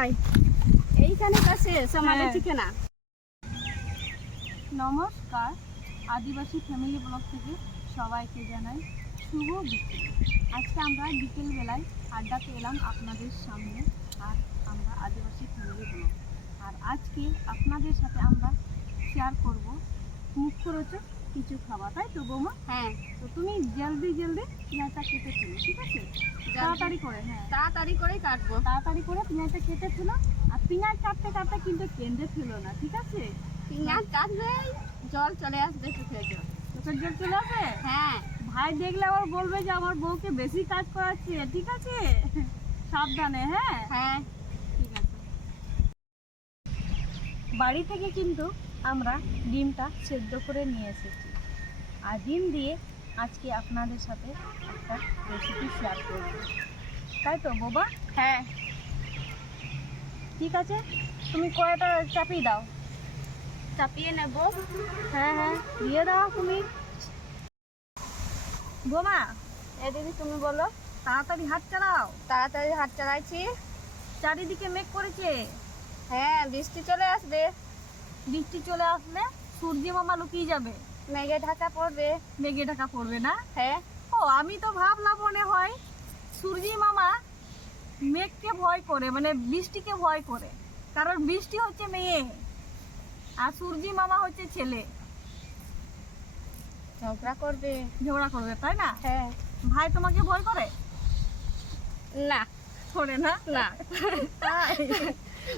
এইখানে কাছে আমাদের হ্যাঁ। ঠিকানা নমস্কার আদিবাসী ফ্যামিলি ব্লগ থেকে সবাইকে জানাই শুভ বিকেল। আজকে আমরা বিকেলবেলায় আড্ডাতে এলাম আপনাদের সামনে আর আমরা আদিবাসী ফ্যামিলি ব্লগ আর আজকে আপনাদের সাথে আমরা শেয়ার করব মুখ্যরোচক কিছু খাবার তাই তো বৌমা? হ্যাঁ। তো তুমি জলদি জলদি পেঁয়াজটা কেটে ফেলো ঠিক আছে? তাড়াতাড়ি করে হ্যাঁ। তাড়াতাড়ি করেই কাটবো। তাড়াতাড়ি করে পেঁয়াজটা কেটে ফেলো আর পেঁয়াজ কাটতে কাটতে কিন্তু কেন্দ্রে ফেলো না ঠিক আছে? পেঁয়াজ কাটবে জল চলে আসবে চোখের জল চোখের জল চলে আসবে? হ্যাঁ। ভাই দেখলে আবার বলবে যে আমার বউকে বেশি কাজ করাচ্ছে ঠিক আছে? সাবধানে হ্যাঁ? হ্যাঁ। ঠিক আছে। বাড়ি থেকে কিন্তু আমরা ডিমটা সেদ্ধ করে নিয়ে এসেছি। আর ডিম দিয়ে আজকে আপনাদের সাথে একটা রেসিপি শেয়ার করব। তাই তো বাবা? হ্যাঁ। ঠিক আছে? তুমি কয়টা চাপিয়ে দাও? চাপিয়ে নেব। হ্যাঁ হ্যাঁ দিয়ে দাও তুমি। বোমা এ দিদি তুমি বলো। তাড়াতাড়ি হাত চালাও। তাড়াতাড়ি হাত চালাইছি চারিদিকে মেঘ করেছে। হ্যাঁ বৃষ্টি চলে আসবে। বৃষ্টি চলে আসলে সূর্য মামা লুকিয়ে যাবে। মেঘে ঢাকা পড়বে। মেঘে ঢাকা পড়বে না? হ্যাঁ। ও আমি তো ভাবলাম মনে হয় সূর্যি মামা মেঘকে ভয় করে মানে বৃষ্টিকে ভয় করে। কারণ বৃষ্টি হচ্ছে মেয়ে আর সূর্যি মামা হচ্ছে ছেলে। ঝগড়া করবে। ঝগড়া করবে তাই না? হ্যাঁ। ভাই তোমাকে ভয় করে? না। করে না? না?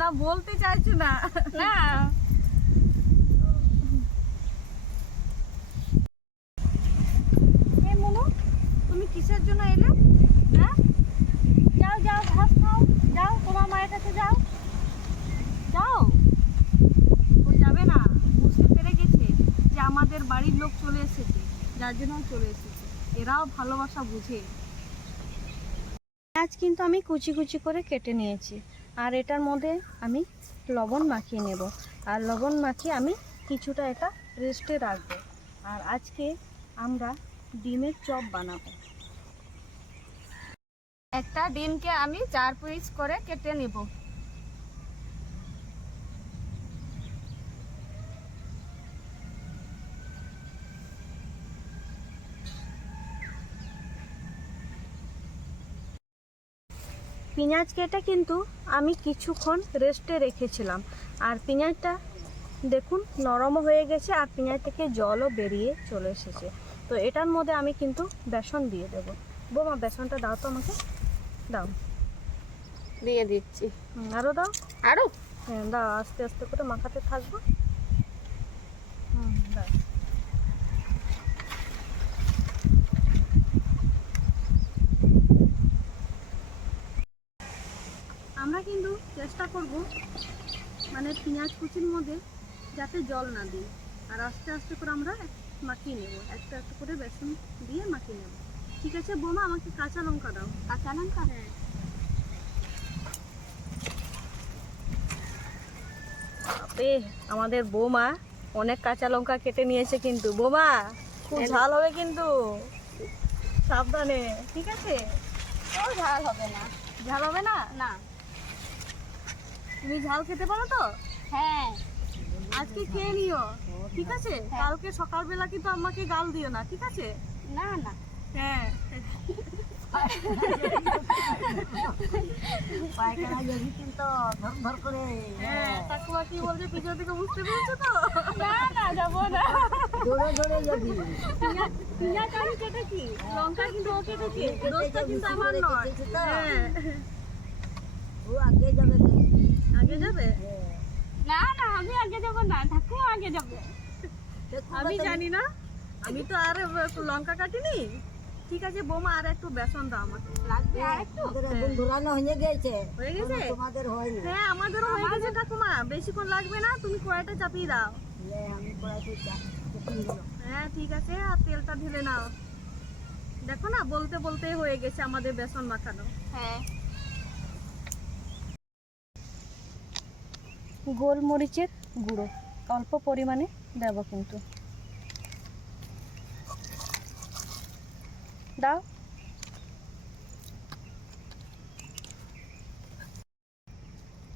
না বলতে চাইছো না? না এ মনু তুমি কিসের জন্য এলে হ্যাঁ যাও যাও ঘাস খাও যাও তোমার মায়ের কাছে যাও যাও ও যাবে না বুঝতে পেরে গেছে যে আমাদের বাড়ির লোক চলে এসেছে যার জন্য ও চলে এসেছে। এরাও ভালোবাসা বুঝে। আজ কিন্তু আমি কুচি কুচি করে কেটে নিয়েছি। আর এটার মধ্যে আমি লবণ মাখিয়ে নেব। আর লবণ মাখিয়ে আমি কিছুটা এটা রেস্টে রাখব। আর আজকে আমরা ডিমের চপ বানাবো। একটা ডিমকে আমি চার পিস করে কেটে নেব। পেঁয়াজ কেটে কিন্তু আমি কিছুক্ষণ রেস্টে রেখেছিলাম। আর পেঁয়াজটা দেখুন নরমও হয়ে গেছে আর পেঁয়াজ থেকে জলও বেরিয়ে চলে এসেছে। তো এটার মধ্যে আমি কিন্তু বেসন দিয়ে দেবো। বোমা বেসনটা দাও তো আমাকে। দাও। দিয়ে দিচ্ছি। আরও দাও। আরও? হ্যাঁ দাও আস্তে আস্তে করে মাখাতে থাকব হুম দাও আমরা কিন্তু চেষ্টা করব। মানে পেঁয়াজ কুচির মধ্যে যাতে জল না দিই। আর আস্তে আস্তে করে আমরা মাখিয়ে নেব। একটা একটা করে বেসন দিয়ে মাখিয়ে নেব। ঠিক আছে বোমা আমাকে কাঁচা লঙ্কা দাও। কাঁচা লঙ্কা? হ্যাঁ। আমাদের বৌমা অনেক কাঁচা লঙ্কা কেটে নিয়েছে কিন্তু। বৌমা খুব ঝাল হবে কিন্তু। সাবধানে ঠিক আছে? ও ঝাল হবে না। ঝাল হবে না? না। তুমি ঝাল খেতে পারো তো? হ্যাঁ। আজকে খেয়ে নিও ঠিক আছে? হ্যাঁ। কালকে সকালবেলা কিন্তু আমাকে গাল দিও না ঠিক আছে? না না। হ্যাঁ। পায়খানা যদি কিন্তু ধর ধর করে। হ্যাঁ কি বলছে পিছন থেকে বুঝতে পেরেছ তো? না না যাব না। দৌড়ে দৌড়ে যাবি। পিঁয়াজ- পিঁয়াজ আমি কেটেছি লঙ্কা কিন্তু ও কেটেছে। দোষটা কিন্তু আমার নয়। হ্যাঁ। ও আগে যাবে। আগে যাবে? হ্যাঁ। না না আমি আগে যাব না ঠাকুর আগে যাবে। আমি জানি না। আমি তো আর একটু লঙ্কা কাটিনি। ঠিক আছে বোমা আর একটু বেসন দাও আমাকে। লাগবে আর একটু? ধরানো হয়ে গেছে। হয়ে গেছে? তোমাদের হয়নি। হ্যাঁ আমাদেরও হয়ে গেছে ঠাকুমা। বেশিক্ষণ লাগবে না তুমি কড়াইটা চাপিয়ে দাও। আমি কড়াইতে। হ্যাঁ ঠিক আছে আর তেলটা ঢেলে নাও। দেখো না বলতে বলতে হয়ে গেছে আমাদের বেসন মাখানো। হ্যাঁ। গোলমরিচের গুঁড়ো। অল্প পরিমাণে দেবো কিন্তু। দাও।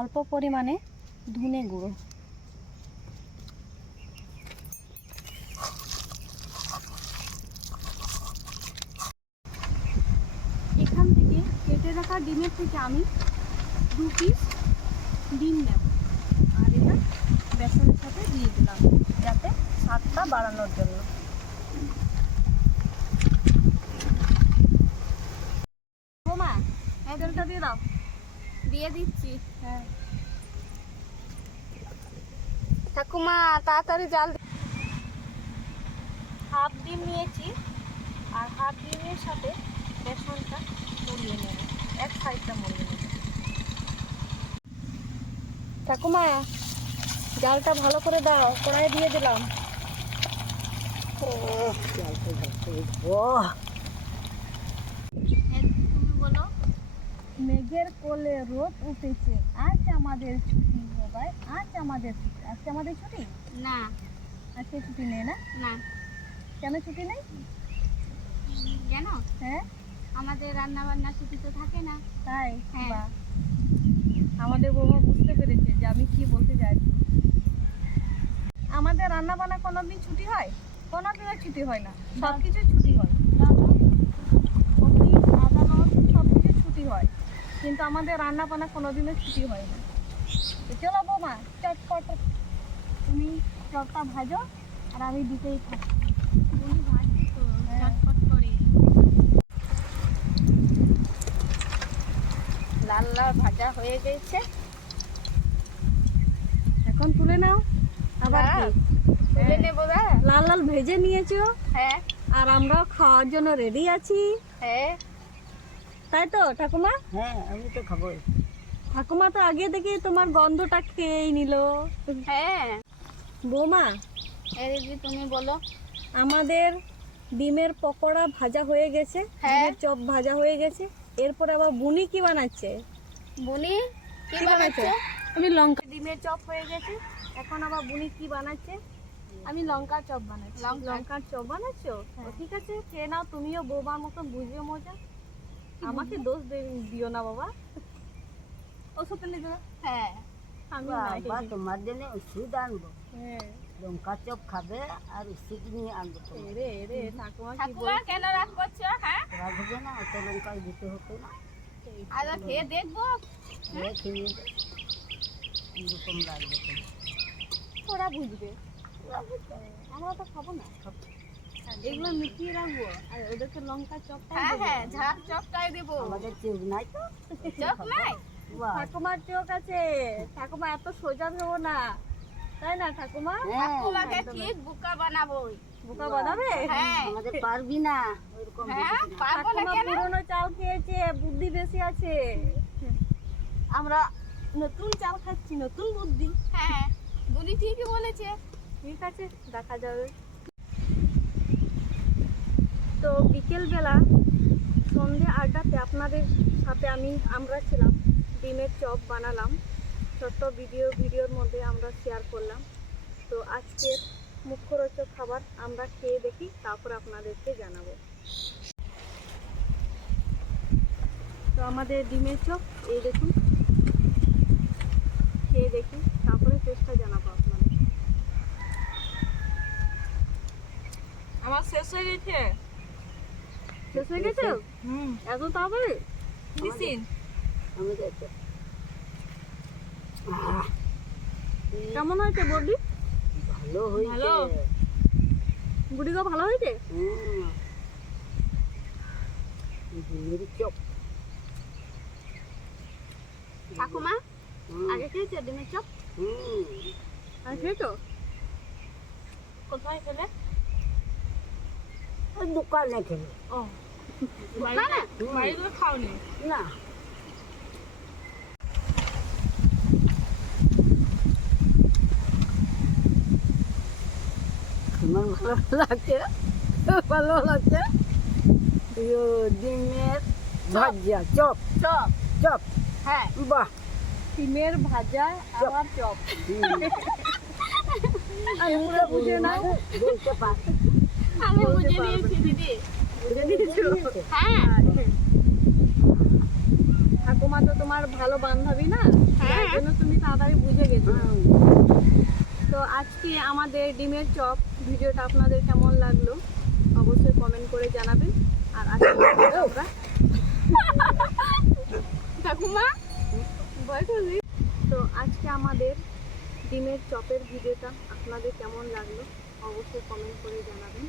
অল্প পরিমাণে ধনে গুঁড়ো। এখান থেকে কেটে রাখা ডিমের থেকে আমি দু পিস ডিম নেব। বেসনের সাথে দিয়ে দিলাম, যাতে স্বাদটা বাড়ানোর জন্য। বোমা দিয়ে দাও। দিয়ে দিচ্ছি। হ্যাঁ। ঠাকুমা, তাড়াতাড়ি জাল হাফ ডিম নিয়েছি, আর হাফ ডিমের সাথে বেসনটা মরিয়ে নেব। এক সাইডটা মরিয়ে নেব। ঠাকুমা জালটা ভালো করে দাও কড়াই দিয়ে দিলাম। হ্যাঁ, তুমি বলো মেঘের কোলে রোদ উঠেছে। আজ আমাদের ছুটি বাবাই আজ আমাদের ছুটি। আজকে আমাদের ছুটি? না। আজকে ছুটি নেই না? না। কেন ছুটি নেই? জানো হ্যাঁ? আমাদের রান্না বান্না ছুটি তো থাকে না। তাই? হ্যাঁ। আমাদের বৌমা বুঝতে পেরেছে যে আমি কি বলতে চাইছি আমাদের রান্না বান্না কোনোদিন ছুটি হয়? কোনোদিনও ছুটি হয় না। সব কিছু ছুটি হয়। সব কিছু ছুটি হয়। কিন্তু আমাদের রান্না বান্না কোনোদিনও ছুটি হয় না। চলো বৌমা, চটপট। তুমি চপটা ভাজো আর আমি দিতেই থাকি তুমি ভাজছো তো হ্যাঁ। চটপট করে লাল লাল ভাজা হয়ে গেছে। এখন তুলে নাও। আবার হ্যাঁ। তুলে নেব না লাল লাল ভেজে নিয়েছো? হ্যাঁ। আর আমরাও খাওয়ার জন্য রেডি আছি। হ্যাঁ। তাই তো ঠাকুমা? হ্যাঁ আমি তো খাবোই। ঠাকুমা তো আগে থেকে তোমার গন্ধটা খেয়েই নিল। হ্যাঁ। বৌমা দিদি তুমি বলো। আমাদের ডিমের পকোড়া ভাজা হয়ে গেছে। হ্যাঁ। ডিমের চপ ভাজা হয়ে গেছে। এরপর আবার বুনি কি বানাচ্ছে? বুনি কি বানাচ্ছে আমি লঙ্কা ডিমের চপ হয়ে গেছে। এখন আবার বুনি কি বানাচ্ছে? আমি লঙ্কা চপ বানাচ্ছি। লঙ্কার চপ বানাচ্ছো? ঠিক আছে খেয়ে নাও তুমিও বৌমার মতন বুঝিও মজা। আমাকে দোষ দিও না বাবা। ওষুধ এনে দেবে? হ্যাঁ। আমি তোমার জন্য ওষুধ আনব। হ্যাঁ। লঙ্কা চপ খাবে আর ওষুধ নিয়ে আনব ঠাকুমা কেন রাগ করছ হ্যাঁ? রাখবে না অত লঙ্কা দিতে হতো না। আজ খেয়ে দেখব। খেয়ে খেয়ে দে। কীরকম লাগবে ওরা বুঝবে। আমরা তো খাব না। এগুলো মিটিয়ে রাখব আর ওদেরকে লঙ্কা চপটা হ্যাঁ হ্যাঁ ঝাল চপটাই দেবো। আমাদের চোখ নাই তো? চপ নাই? ঠাকুমার চোখ আছে। ঠাকুমা এত সোজা ভেবো না। তাই না ঠাকুমা? হ্যাঁ, ঠাকুমাকে ঠিক বুকা বানাবো? বোকা বানাবে? হ্যাঁ। আমাদের পারবি না। ওইরকম হ্যাঁ পুরনো চাল খেয়েছে বুদ্ধি বেশি আছে। আমরা নতুন চাল খাচ্ছি নতুন বুদ্ধি। হ্যাঁ বুনি ঠিকই বলেছে। ঠিক আছে দেখা যাবে। তো বিকেলবেলা সন্ধে আড্ডাতে আপনাদের সাথে আমি আমরা ছিলাম ডিমের চপ বানালাম। ছোট্ট ভিডিও ভিডিওর মধ্যে আমরা শেয়ার করলাম। তো আজকের মুখ্যরোচক খাবার আমরা খেয়ে দেখি তারপর আপনাদেরকে জানাব। তো আমাদের ডিমের চপ এই দেখুন। খেয়ে দেখি তারপরে চেষ্টা জানাব আপনাদের। আমার শেষ হয়ে গেছে? শেষ হয়ে গেছে? হুম। এত তাড়াতাড়ি? দিছিন তো আহ, কেমন হয়েছে বডি ভালো হয়েছে। ভালো। বুড়িগো ভালো চপ ঠাকুমা আগে খেয়েছে ডিমের চপ? হুম। আগে খেয়েছো? কোথায় খেলে? দোকানে খেলো। ও। দোকানে। বাড়িতে খাওনি। না। তোমার ভালো লাগছে ভালো লাগছে ডিমের ভাজা চপ। চপ। চপ। হ্যাঁ। বাহ। ডিমের ভাজা আবার চপ। আমি পুরো বুঝে না আমি বুঝে নিয়েছি দিদি। বুঝে নিয়েছো? হ্যাঁ। ঠাকুমা ঠাকুমা তো তোমার ভালো বান্ধবী না? হ্যাঁ। তার জন্য তুমি তাড়াতাড়ি বুঝে গেছো। তো আজকে আমাদের ডিমের চপ ভিডিওটা আপনাদের কেমন লাগল অবশ্যই কমেন্ট করে জানাবেন। আর আমরা ঠাকুমা ভয় করবি তো আজকে আমাদের ডিমের চপের ভিডিওটা আপনাদের কেমন লাগল অবশ্যই কমেন্ট করে জানাবেন।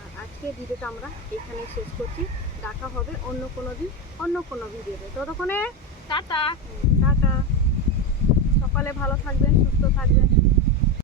আর আজকে ভিডিওটা আমরা এখানে শেষ করছি। দেখা হবে অন্য কোনো দিন অন্য কোনো ভিডিওতে। ততক্ষণে টাটা। টাটা। সকালে ভালো থাকবেন সুস্থ থাকবেন।